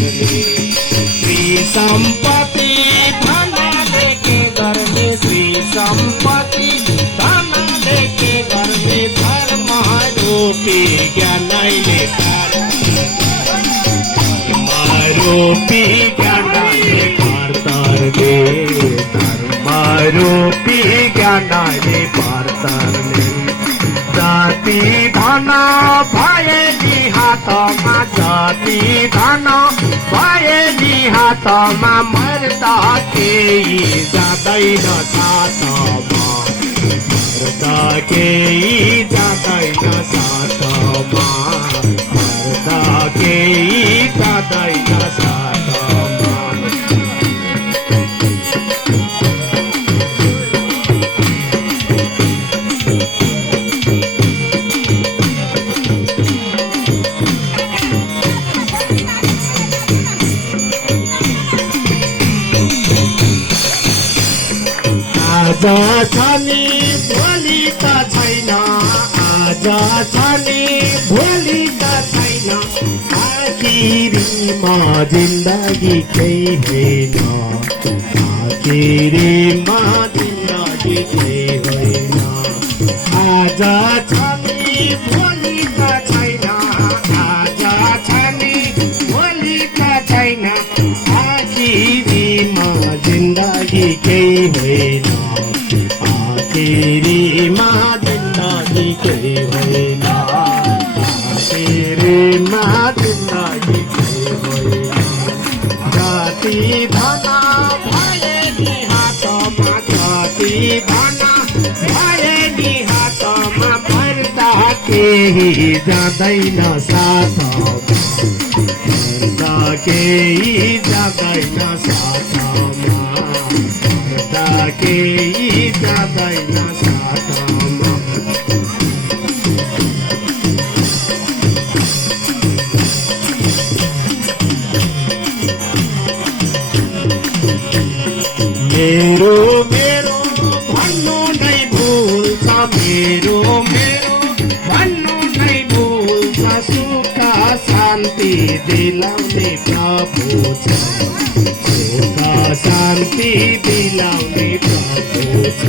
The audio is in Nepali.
गर्ने श्री सम्पत्ति धनले के गर्ने श्री सम्पत्ति धनले के गर्ने धर्म रूपी ज्ञानले रूपी ज्ञानले कर्तरले धर्म रूपी ज्ञानले कर्तरले जाति धन भए नि हातमा जाति धन भए नि हातमा मर्दा केही जाँदैन साथमा मर्दा केही जाँदैन साथमा मर्दा केही जाँदैन साथमा आज छ नि भोलि त छैन आज छ नि भोलि त छैन आखिरीमा जिन्दगी केही होइन आखिरीमा जिन्दगी केही होइन आज छ नि भोलि त छैन आज छ नि भोलि त छैन आखिरीमा जिन्दगी केही होइन आखिरीमा जिन्दगी केही होइन आखिरीमा जिन्दगी केही होइन जाति धन भए नि हातमा जाति धन भए नि हातमा पर्दा केही जाँदैन साथमा पर्दा केही जाँदैन साथमा पर्दा केही जाँदैन साथमा मेरो मेरो भन्नु नै भुल छ मेरो मेरो भन्नु नै भुल छ सुख शान्ति दिलाउने प्रभु छ सुख शान्ति दिलाउने प्रभु छ